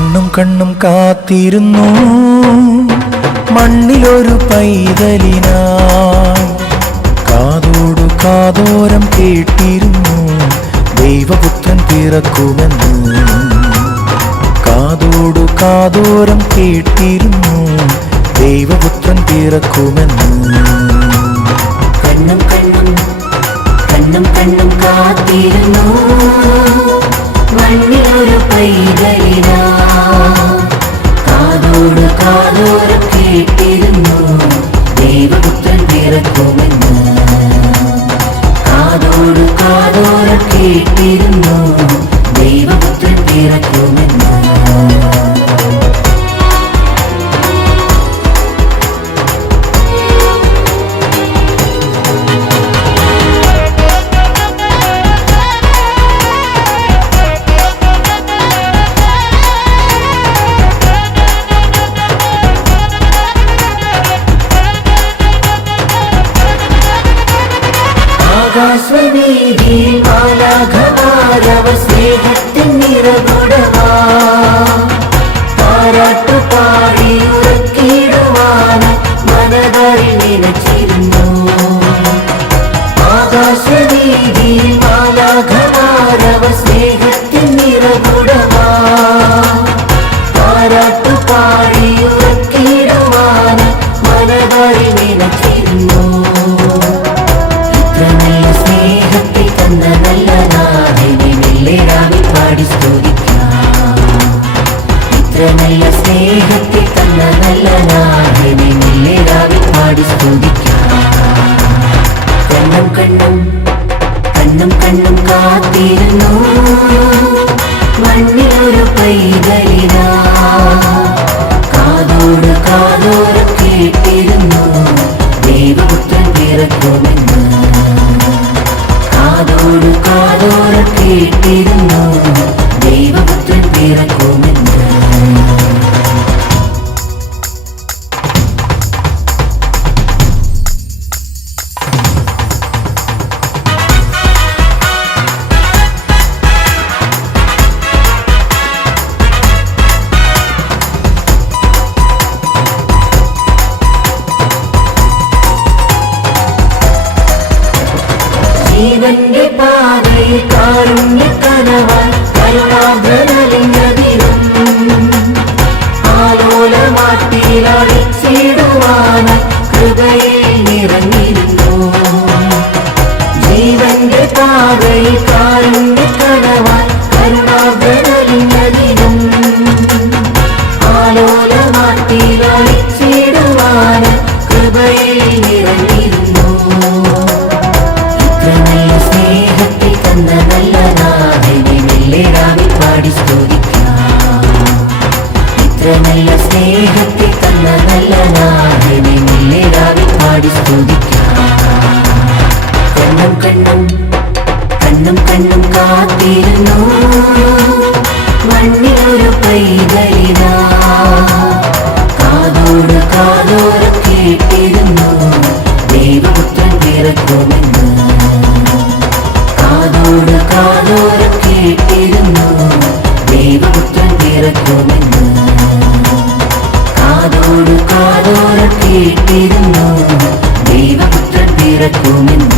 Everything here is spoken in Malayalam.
കണ്ണും കണ്ണും കാത്തിരുന്നു മണ്ണിലൊരു പൈതലിനായി. കാതോടു കാതോരം കേട്ടിരുന്നു ദൈവപുത്രൻ പിറക്കുമെന്ന്. കാതോടു കാതോരം കേട്ടിരുന്നു ദൈവപുത്രൻ പിറക്കുമെന്ന്. കണ്ണും കണ്ണും കണ്ണും കണ്ണും കാത്തിരുന്നു മണ്ണിലൊരു പൈതലിനാ. കാതോട് കാതോരം കേട്ടിരുന്നു ദൈവപുത്രൻ പിറക്കുമെന്ന്. കാതോട് കാതോരം കേട്ടിരുന്നു ദൈവപുത്രൻ പിറക്കുമെന്ന്. ആകാശവീതിയിൽ മാലാഖമാരവർ സ്നേഹത്തിൻ നിറകുടമാ. താരാട്ടുപാടി ഉറക്കിടുവാൻ മനതാരിൽ നിലച്ചിരുന്നു. ആകാശവീതിയിൽ മാലാഖമാരവർ സ്നേഹത്തിൻ നിറകുടമാ. താരാട്ടുപാടി ഉറക്കിടുവാൻ മനതാരിൽ നിലച്ചിരുന്നു. സ്നേഹത്തിൽ തന്ന നല്ല നാഥനെ മെല്ലെരാവിൽ പാടി സ്തുതിക്കാം. ഇത്ര നല്ല സ്നേഹത്തിൽ തന്ന നല്ല നാഥനെ മെല്ലെരാവിൽ പാടി സ്തുതിക്കാം. കണ്ണും കണ്ണും കണ്ണും കണ്ണും കാത്തിരുന്നു മണ്ണിലൊരു പൈതലിനാ. കാതോട് കാതോരം കേട്ടിരുന്നു ദൈവപുത്രൻ പിറക്കുമെന്ന്. കാതോട് കാതോരം കേട്ടിരുന്നു ദൈവപുത്രൻ പിറക്കുമെന്ന്. ജീവന്റെ പാതയിൽ കാരുണ്യക്കനവായി കരുണാദ്രനലിഞ്ഞതിലും ആലോലമാട്ടിയിലടിച്ചിടുവാനായി കൃപയിൽ നിറഞ്ഞിരുന്നു. ജീവന്റെ പാതയിൽ കാരുണ്യക്കനവായി കരുണാദ്രനലിഞ്ഞതിലും ആലോലമാട്ടിയിലടിച്ചിടുവാനായി കൃപയിൽ നിറഞ്ഞിരുന്നു. സ്നേഹത്തിൽ തന്ന നല്ല നാഥനെ മെല്ലെരാവിൽ പാടി സ്തുതിക്കാം. ഇത്ര നല്ല സ്നേഹത്തിൽ തന്ന നല്ല നാഥനെ മെല്ലെരാവിൽ പാടി സ്തുതിക്കാം. കണ്ണും കണ്ണും കണ്ണും കണ്ണും കാത്തിരുന്നു മണ്ണിലൊരു പൈതലിനാ. കാതോട് കാതോരം കേട്ടിരുന്നു ദൈവപുത്രൻ പിറക്കുമെന്ന്. കാതോട് കാതോരം കേട്ടിരുന്നു ദൈവപുത്രൻ പിറക്കുമെന്ന്. കാതോട് കാതോരം കേട്ടിരുന്നു ദൈവപുത്രൻ പിറക്കുമെന്ന്.